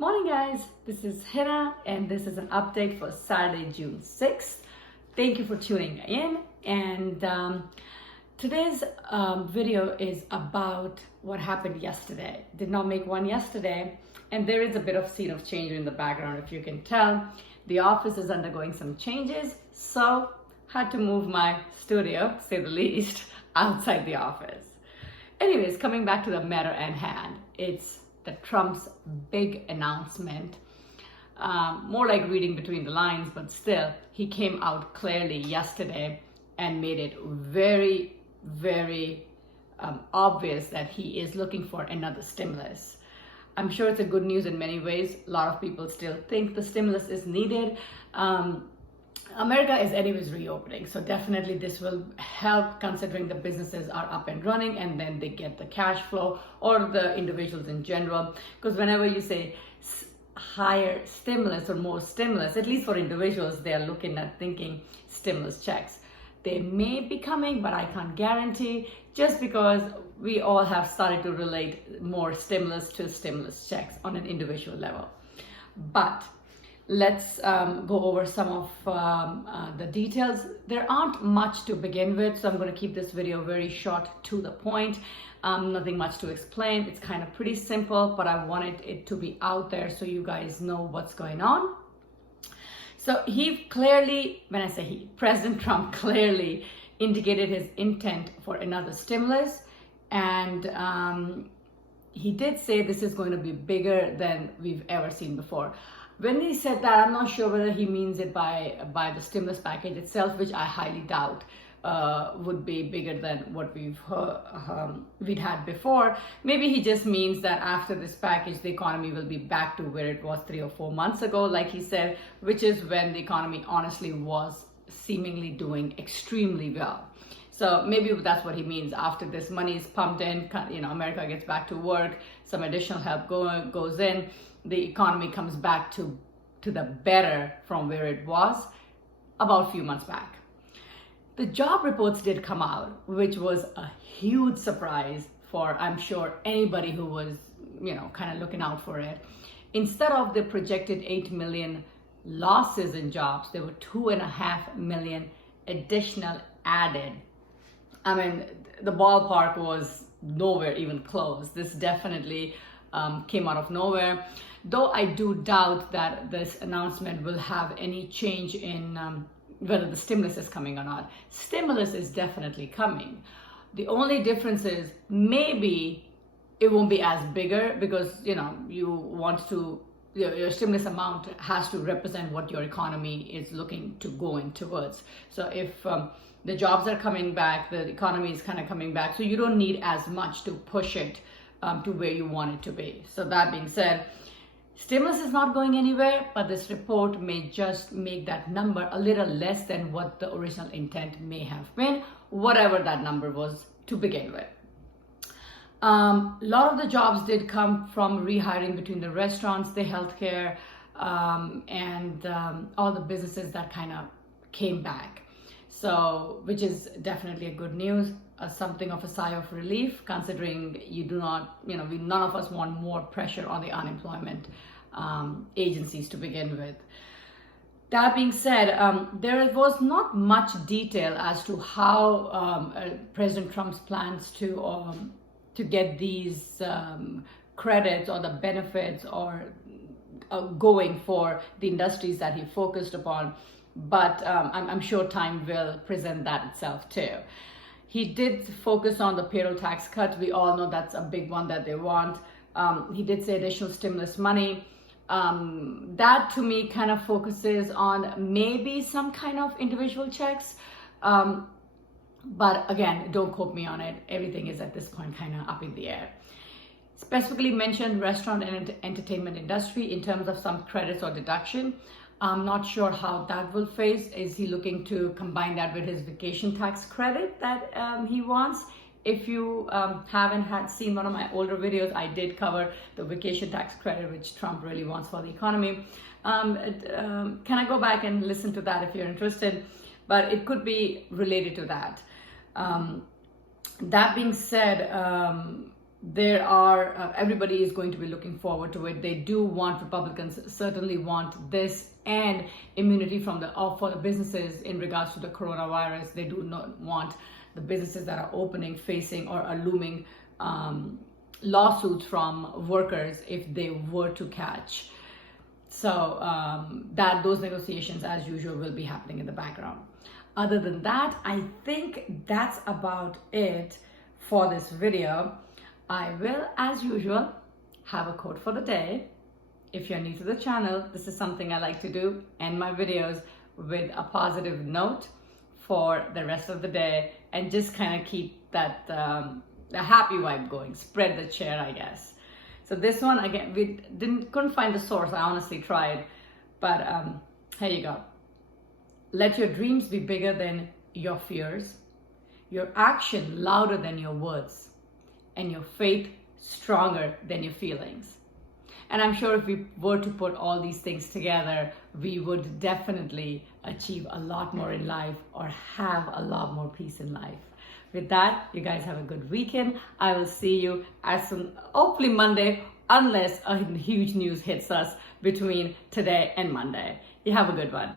Morning guys, this is Hina and this is an update for Saturday, June 6th. Thank you for tuning in, and today's video is about what happened yesterday. Did not make one yesterday, and there is a bit of scene of change in the background. If you can tell, the office is undergoing some changes, so had to move my studio, to say the least, outside the office. Anyways, coming back to the matter at hand, it's the Trump's big announcement. More like reading between the lines, but still, he came out clearly yesterday and made it very, very obvious that he is looking for another stimulus. I'm sure it's a good news in many ways. A lot of people still think the stimulus is needed. America is anyways reopening, so definitely this will help, considering the businesses are up and running and then they get the cash flow, or the individuals in general. Because whenever you say higher stimulus or more stimulus, at least for individuals, they are looking at thinking stimulus checks. They may be coming, but I can't guarantee, just because we all have started to relate more stimulus to stimulus checks on an individual level. But let's go over some of the details. There aren't much to begin with, so I'm going to keep this video very short, to the point. Nothing much to explain. It's kind of pretty simple, but I wanted it to be out there so you guys know what's going on. So he clearly, when I say he, President Trump clearly indicated his intent for another stimulus, and he did say this is going to be bigger than we've ever seen before. When he said that, I'm not sure whether he means it by the stimulus package itself, which I highly doubt would be bigger than what we'd had before. Maybe he just means that after this package, the economy will be back to where it was 3 or 4 months ago, like he said, which is when the economy honestly was seemingly doing extremely well. So maybe that's what he means. After this money is pumped in, America gets back to work, some additional help goes in, the economy comes back to the better from where it was about a few months back. The job reports did come out, which was a huge surprise for, I'm sure, anybody who was, kind of looking out for it. Instead of the projected 8 million losses in jobs, there were 2.5 million additional added. I mean, the ballpark was nowhere even close. This definitely came out of nowhere. Though I do doubt that this announcement will have any change in whether the stimulus is coming or not. Stimulus is definitely coming. The only difference is maybe it won't be as bigger, because you want to, your stimulus amount has to represent what your economy is looking to go in towards. So if the jobs are coming back, the economy is kind of coming back, so you don't need as much to push it to where you want it to be. So that being said, stimulus is not going anywhere, but this report may just make that number a little less than what the original intent may have been, whatever that number was to begin with. A lot of the jobs did come from rehiring between the restaurants, the healthcare, and all the businesses that kind of came back. So, which is definitely a good news, something of a sigh of relief, considering you do not, none of us want more pressure on the unemployment agencies to begin with. That being said, there was not much detail as to how President Trump's plans to get these credits or the benefits or going for the industries that he focused upon. But I'm sure time will present that itself too. He did focus on the payroll tax cut. We all know that's a big one that they want. He did say additional stimulus money. That to me kind of focuses on maybe some kind of individual checks. But again, don't quote me on it. Everything is at this point kind of up in the air. Specifically mentioned restaurant and entertainment industry in terms of some credits or deduction. I'm not sure how that will phase. Is he looking to combine that with his vacation tax credit that he wants? If you haven't seen one of my older videos, I did cover the vacation tax credit, which Trump really wants for the economy. Can I go back and listen to that if you're interested? But it could be related to that. That being said, there are everybody is going to be looking forward to it. They do want, Republicans certainly want this and immunity from for the businesses in regards to the coronavirus. They do not want the businesses that are opening facing or are looming lawsuits from workers if they were to catch. So those negotiations, as usual, will be happening in the background. Other than that, I think that's about it for this video. I will, as usual, have a quote for the day. If you're new to the channel, this is something I like to do, end my videos with a positive note for the rest of the day and just kind of keep that the happy vibe going, spread the cheer, I guess. So this one, again, we couldn't find the source. I honestly tried, but here you go. Let your dreams be bigger than your fears, your action louder than your words, and your faith stronger than your feelings. And I'm sure if we were to put all these things together, we would definitely achieve a lot more in life or have a lot more peace in life. With that, you guys have a good weekend. I will see you as soon, hopefully Monday, unless a huge news hits us between today and Monday. You have a good one.